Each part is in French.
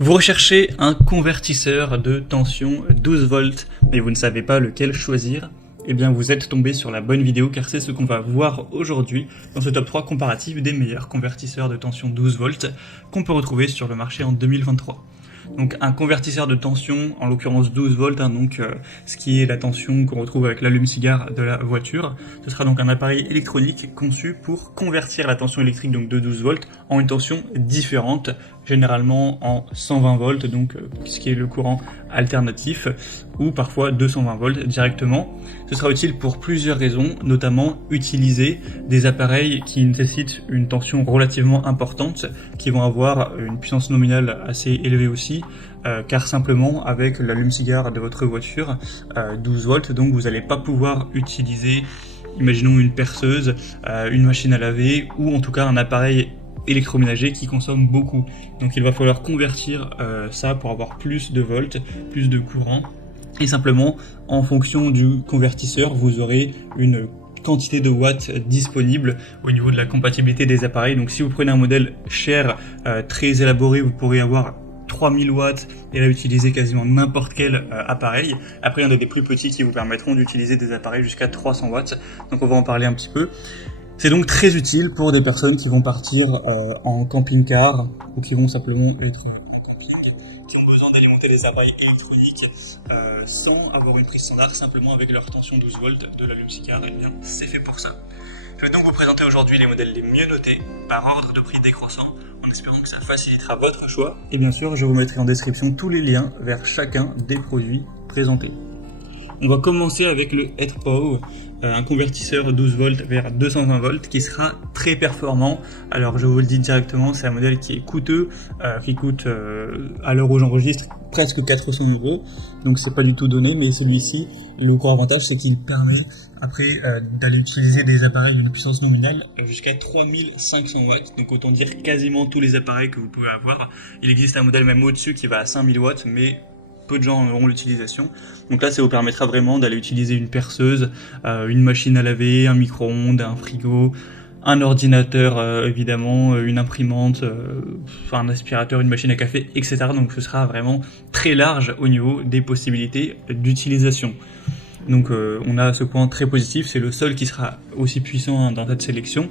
Vous recherchez un convertisseur de tension 12 volts, mais vous ne savez pas lequel choisir? Eh bien vous êtes tombé sur la bonne vidéo car c'est ce qu'on va voir aujourd'hui dans ce top 3 comparatif des meilleurs convertisseurs de tension 12 volts qu'on peut retrouver sur le marché en 2023. Donc un convertisseur de tension, en l'occurrence 12 volts, ce qui est la tension qu'on retrouve avec l'allume-cigare de la voiture. Ce sera donc un appareil électronique conçu pour convertir la tension électrique donc de 12 volts en une tension différente, généralement en 120 volts, donc ce qui est le courant alternatif, ou parfois 220 volts directement. Ce sera utile pour plusieurs raisons, notamment utiliser des appareils qui nécessitent une tension relativement importante, qui vont avoir une puissance nominale assez élevée aussi, car simplement avec l'allume-cigare de votre voiture, 12 volts, donc vous n'allez pas pouvoir utiliser, imaginons une perceuse, une machine à laver, ou en tout cas un appareil électroménager qui consomme beaucoup. Donc il va falloir convertir ça pour avoir plus de volts, plus de courant. Et simplement, en fonction du convertisseur, vous aurez une quantité de watts disponible au niveau de la compatibilité des appareils. Donc si vous prenez un modèle cher, très élaboré, vous pourrez avoir 3000 watts et là utiliser quasiment n'importe quel appareil. Après, il y en a des plus petits qui vous permettront d'utiliser des appareils jusqu'à 300 watts. Donc on va en parler un petit peu. C'est donc très utile pour des personnes qui vont partir en camping-car ou qui vont simplement être qui ont besoin d'alimenter des appareils électroniques sans avoir une prise standard, simplement avec leur tension 12 volts de l'allume-cigare. Et bien, c'est fait pour ça. Je vais donc vous présenter aujourd'hui les modèles les mieux notés par ordre de prix décroissant, en espérant que ça facilitera votre choix. Et bien sûr, je vous mettrai en description tous les liens vers chacun des produits présentés. On va commencer avec le HeadPower, un convertisseur 12 volts vers 220 volts qui sera très performant. Alors je vous le dis directement, c'est un modèle qui est coûteux, qui coûte à l'heure où j'enregistre presque 400 €, donc c'est pas du tout donné, mais celui-ci, le gros avantage c'est qu'il permet après d'aller utiliser des appareils d'une puissance nominale jusqu'à 3500 watts, donc autant dire quasiment tous les appareils que vous pouvez avoir. Il existe un modèle même au-dessus qui va à 5000 watts, mais peu de gens en auront l'utilisation. Donc là, ça vous permettra vraiment d'aller utiliser une perceuse, une machine à laver, un micro-ondes, un frigo, un ordinateur évidemment, une imprimante, un aspirateur, une machine à café, etc. Donc ce sera vraiment très large au niveau des possibilités d'utilisation. Donc on a ce point très positif, c'est le seul qui sera aussi puissant dans cette sélection.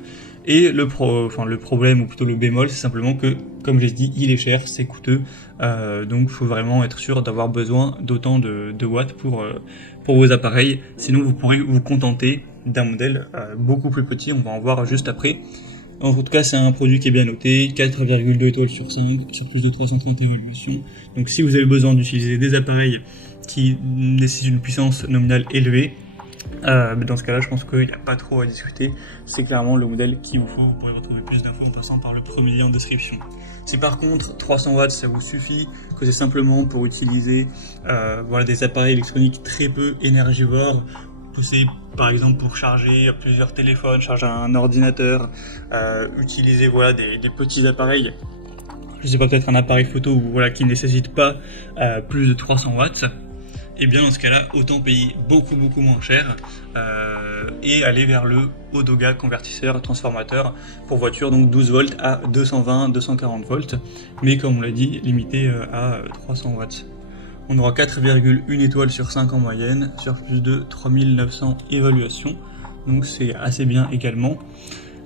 Et le problème, ou plutôt le bémol, c'est simplement que, comme j'ai dit, il est cher, c'est coûteux, donc il faut vraiment être sûr d'avoir besoin d'autant de watts pour vos appareils, sinon vous pourrez vous contenter d'un modèle beaucoup plus petit, on va en voir juste après. En tout cas, c'est un produit qui est bien noté, 4,2 étoiles sur 5, sur plus de 330 évaluations. Donc si vous avez besoin d'utiliser des appareils qui nécessitent une puissance nominale élevée, dans ce cas-là, je pense qu'il n'y a pas trop à discuter. C'est clairement le modèle qu'il vous faut. Vous pourrez retrouver plus d'infos en passant par le premier lien en description. Si par contre 300 watts ça vous suffit, que c'est simplement pour utiliser des appareils électroniques très peu énergivores, que c'est par exemple pour charger plusieurs téléphones, charger un ordinateur, utiliser des petits appareils, je sais pas, peut-être un appareil photo qui ne nécessite pas plus de 300 watts, et bien dans ce cas-là, autant payer beaucoup moins cher et aller vers le Odoga convertisseur transformateur pour voiture, donc 12 volts à 220-240 volts, mais comme on l'a dit, limité à 300 watts. On aura 4,1 étoiles sur 5 en moyenne, sur plus de 3900 évaluations, donc c'est assez bien également.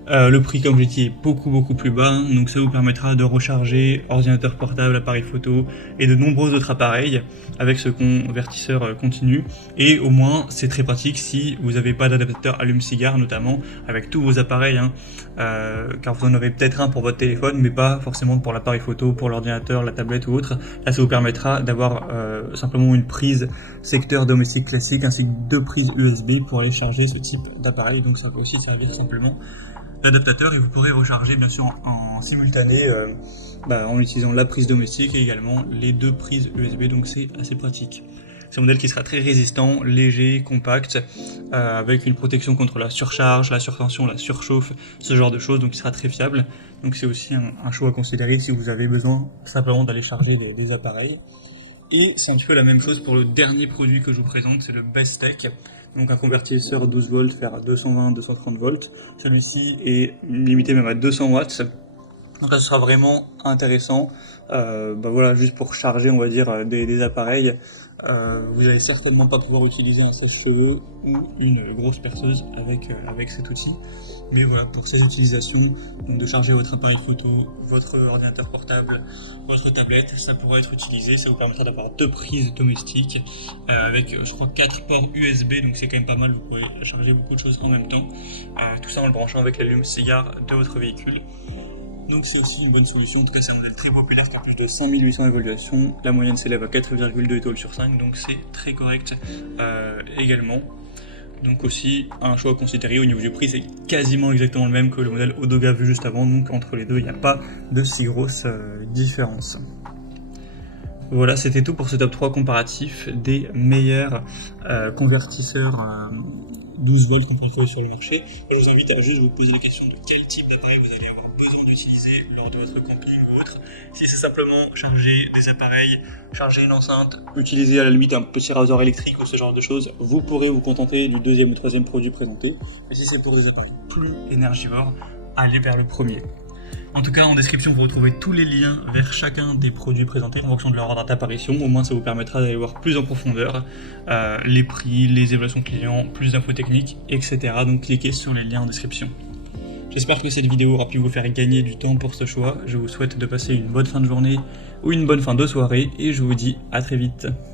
Le prix, comme j'ai dit, est beaucoup plus bas, donc ça vous permettra de recharger ordinateur portable, appareil photo et de nombreux autres appareils avec ce convertisseur continu. Et au moins, c'est très pratique si vous n'avez pas d'adaptateur allume-cigare, notamment avec tous vos appareils, car vous en avez peut-être un pour votre téléphone, mais pas forcément pour l'appareil photo, pour l'ordinateur, la tablette ou autre. Là, ça vous permettra d'avoir simplement une prise secteur domestique classique ainsi que 2 prises USB pour aller charger ce type d'appareil. Donc ça peut aussi servir simplement l'adaptateur, et vous pourrez recharger bien sûr en simultané en utilisant la prise domestique et également les 2 prises USB, donc c'est assez pratique. C'est un modèle qui sera très résistant, léger, compact, avec une protection contre la surcharge, la surtension, la surchauffe, ce genre de choses, donc il sera très fiable. Donc c'est aussi un choix à considérer si vous avez besoin simplement d'aller charger des appareils. Et c'est un petit peu la même chose pour le dernier produit que je vous présente, c'est le Bestech. Donc un convertisseur 12 volts vers 220-230 volts. Celui-ci est limité même à 200 watts. Donc là, ce sera vraiment intéressant. Voilà, juste pour charger, on va dire, des appareils. Vous allez certainement pas pouvoir utiliser un sèche-cheveux ou une grosse perceuse avec cet outil. Mais voilà, pour ces utilisations, donc de charger votre appareil photo, votre ordinateur portable, votre tablette, ça pourrait être utilisé. Ça vous permettra d'avoir 2 prises domestiques avec, je crois, 4 ports USB, donc c'est quand même pas mal. Vous pourrez charger beaucoup de choses en même temps. Tout ça en le branchant avec l'allume-cigare de votre véhicule. Donc c'est aussi une bonne solution, en tout cas c'est un modèle très populaire qui a plus de 5800 évaluations, la moyenne s'élève à 4,2 étoiles sur 5, donc c'est très correct également. Donc aussi un choix à considérer au niveau du prix, c'est quasiment exactement le même que le modèle Odoga vu juste avant, donc entre les deux il n'y a pas de si grosse différence. Voilà, c'était tout pour ce top 3 comparatif des meilleurs convertisseurs 12 volts qu'on peut trouver sur le marché. Je vous invite à juste vous poser la question de quel type d'appareil vous allez avoir besoin d'utiliser lors de votre camping ou autre. Si c'est simplement charger des appareils, charger une enceinte, utiliser à la limite un petit rasoir électrique ou ce genre de choses, vous pourrez vous contenter du deuxième ou troisième produit présenté. Mais si c'est pour des appareils plus énergivores, allez vers le premier. En tout cas, en description, vous retrouvez tous les liens vers chacun des produits présentés en fonction de leur ordre d'apparition. Au moins, ça vous permettra d'aller voir plus en profondeur les prix, les évaluations clients, plus d'infos techniques, etc. Donc, cliquez sur les liens en description. J'espère que cette vidéo aura pu vous faire gagner du temps pour ce choix. Je vous souhaite de passer une bonne fin de journée ou une bonne fin de soirée et je vous dis à très vite.